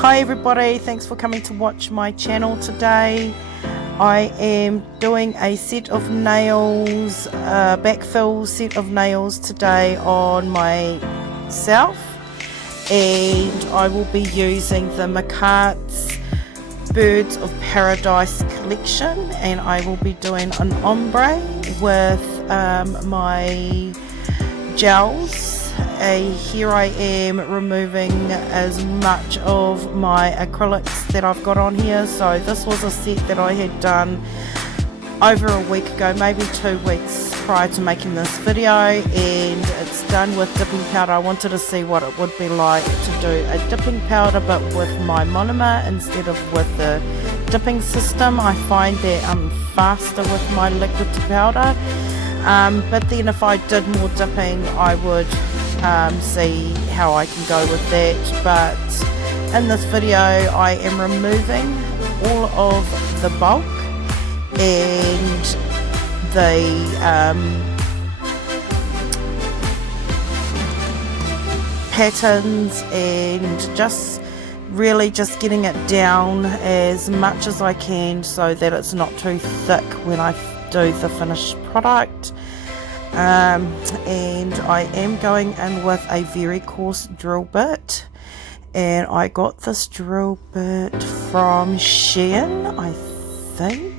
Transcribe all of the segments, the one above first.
Hi everybody, thanks for coming to watch my channel today. I am doing a set of nails, backfill set of nails today on myself, and I will be using the McCart's Birds of Paradise collection, and I will be doing an ombre with my gels. Here I am removing as much of my acrylics that I've got on here. So this was a set that I had done over a week ago, maybe 2 weeks prior to making this video, and it's done with dipping powder. I wanted to see what it would be like to do a dipping powder but with my monomer instead of with the dipping system. I find that I'm faster with my liquid to powder, but then if I did more dipping I would see how I can go with that. But in this video I am removing all of the bulk and the patterns, and just getting it down as much as I can so that it's not too thick when I do the finished product. And I am going in with a very coarse drill bit, and I got this drill bit from Shein, I think.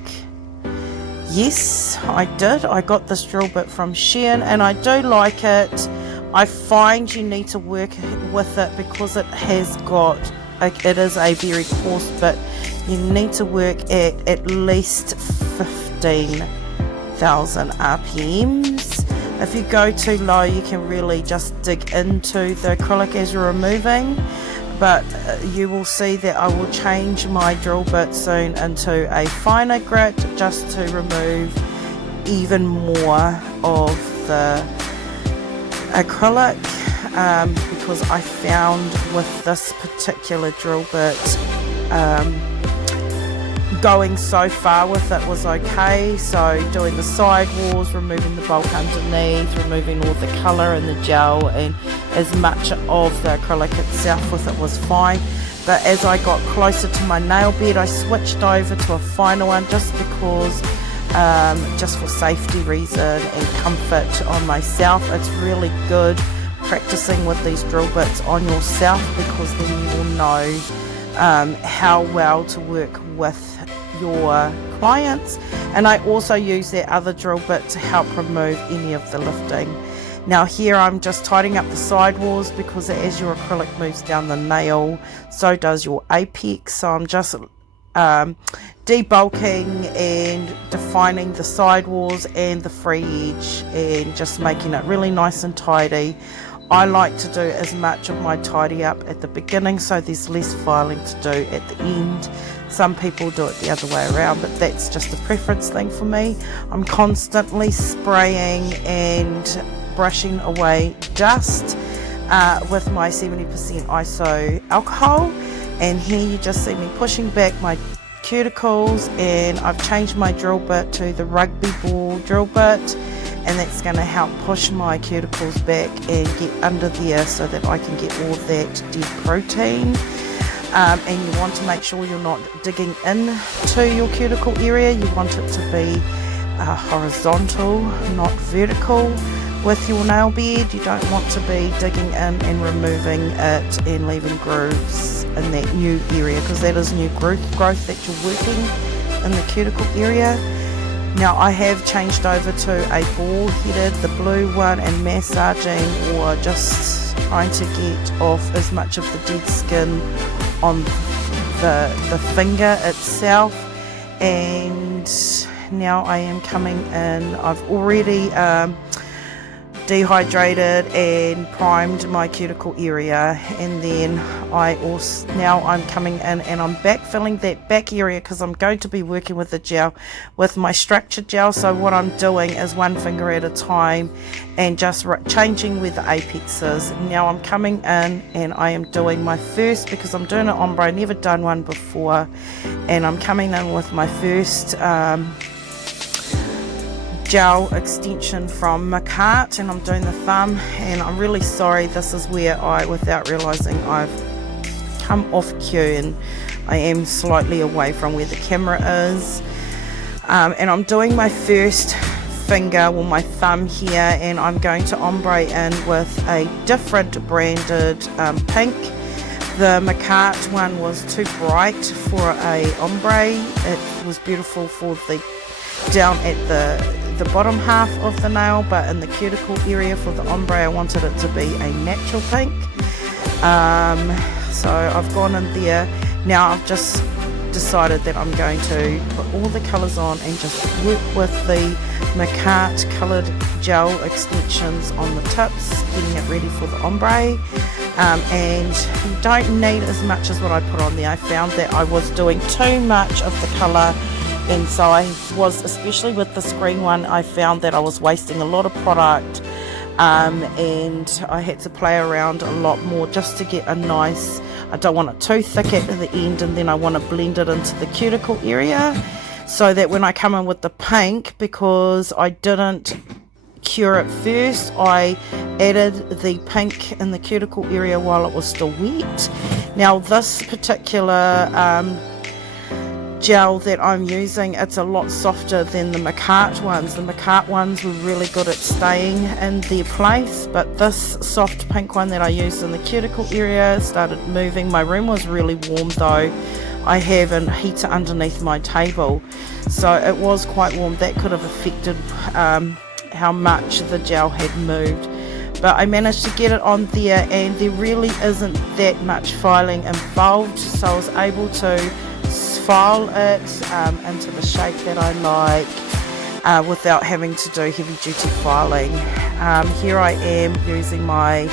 Yes, I did. I got this drill bit from Shein and I do like it. I find you need to work with it because it has got, it is a very coarse bit. You need to work at least 15,000 RPMs. If you go too low you can really just dig into the acrylic as you're removing, but you will see that I will change my drill bit soon into a finer grit just to remove even more of the acrylic, because I found with this particular drill bit going so far with it was okay. So doing the side walls, removing the bulk underneath, removing all the colour and the gel and as much of the acrylic itself with it was fine. But as I got closer to my nail bed I switched over to a finer one just because just for safety reason and comfort on myself. It's really good practicing with these drill bits on yourself because then you will know how well to work with your clients. And I also use that other drill bit to help remove any of the lifting. Now here I'm just tidying up the sidewalls because as your acrylic moves down the nail so does your apex, so I'm just debulking and defining the sidewalls and the free edge and just making it really nice and tidy. I like to do as much of my tidy up at the beginning so there's less filing to do at the end. Some people do it the other way around, but that's just a preference thing for me. I'm constantly spraying and brushing away dust with my 70% ISO alcohol, and here you just see me pushing back my cuticles, and I've changed my drill bit to the rugby ball drill bit, and that's going to help push my cuticles back and get under there so that I can get all that dead protein. And you want to make sure you're not digging into your cuticle area. You want it to be horizontal, not vertical with your nail bed. You don't want to be digging in and removing it and leaving grooves in that new area, because that is new growth that you're working in the cuticle area. Now I have changed over to a ball headed, the blue one, and massaging or just trying to get off as much of the dead skin on the finger itself. And now I am coming in, I've already dehydrated and primed my cuticle area, and then now I'm coming in and I'm backfilling that back area because I'm going to be working with the gel, with my structured gel. So what I'm doing is one finger at a time and just changing where the apex is. Now I'm coming in and I am doing my first, because I'm doing an ombre, I've never done one before, and I'm coming in with my first gel extension from McCart, and I'm doing the thumb. And I'm really sorry, this is where I, without realizing, I've come off cue, and I am slightly away from where the camera is. And I'm doing my first finger, or my thumb here, and I'm going to ombre in with a different branded pink. The Macart one was too bright for a ombre. It was beautiful for the down at the bottom half of the nail, but in the cuticle area for the ombre I wanted it to be a natural pink. So I've gone in there. Now I've just decided that I'm going to put all the colours on and just work with the Macart coloured gel extensions on the tips, getting it ready for the ombre. And you don't need as much as what I put on there. I found that I was doing too much of the colour, and so I was, especially with this green one, I found that I was wasting a lot of product, and I had to play around a lot more just to get a nice, I don't want it too thick at the end, and then I want to blend it into the cuticle area, so that when I come in with the pink, because I didn't cure it first, I added the pink in the cuticle area while it was still wet. Now this particular gel that I'm using, it's a lot softer than the Macart ones. The Macart ones were really good at staying in their place, but this soft pink one that I used in the cuticle area started moving. My room was really warm though. I have a heater underneath my table, so it was quite warm. That could have affected how much the gel had moved, but I managed to get it on there, and there really isn't that much filing involved, so I was able to file it into the shape that I like without having to do heavy duty filing. Here I am using my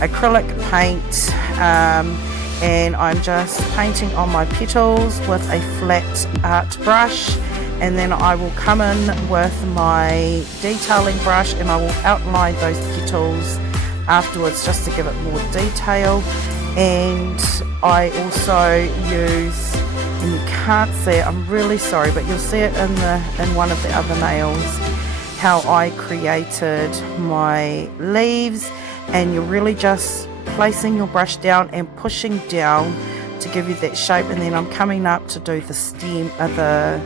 acrylic paint, and I'm just painting on my petals with a flat art brush, and then I will come in with my detailing brush and I will outline those petals afterwards just to give it more detail. And I also use, and you can't see it, I'm really sorry, but you'll see it in one of the other nails, how I created my leaves, and you're really just placing your brush down and pushing down to give you that shape, and then I'm coming up to do the stem of the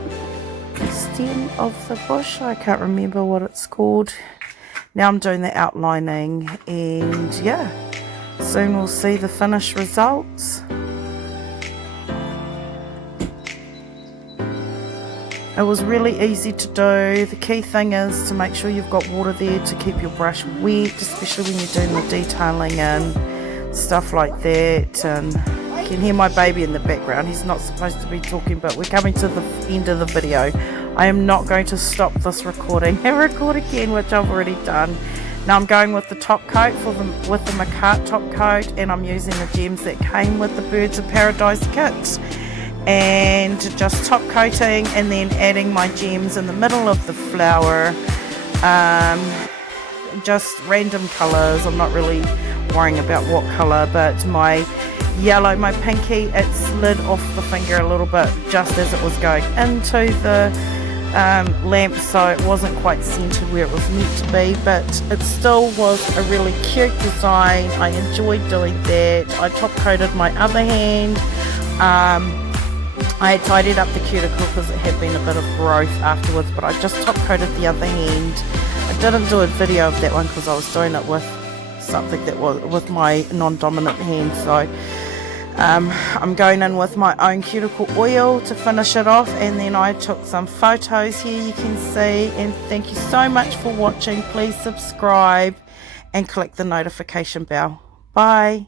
bush. I can't remember what it's called. Now I'm doing the outlining, and yeah, soon we'll see the finished results. It was really easy to do. The key thing is to make sure you've got water there to keep your brush wet, especially when you're doing the detailing and stuff like that. And you can hear my baby in the background. He's not supposed to be talking, but we're coming to the end of the video. I am not going to stop this recording and record again, which I've already done. Now I'm going with the top coat with the Macart top coat, and I'm using the gems that came with the Birds of Paradise kit, and just top coating and then adding my gems in the middle of the flower. Just random colours. I'm not really worrying about what colour, but my yellow, my pinky, it slid off the finger a little bit just as it was going into the lamp, so it wasn't quite centered where it was meant to be, but it still was a really cute design. I enjoyed doing that. I top coated my other hand. I had tidied up the cuticle because it had been a bit of growth afterwards, but I just top coated the other hand. I didn't do a video of that one because I was doing it with something that was with my non-dominant hand, so I'm going in with my own cuticle oil to finish it off, and then I took some photos here you can see. And thank you so much for watching. Please subscribe and click the notification bell. Bye.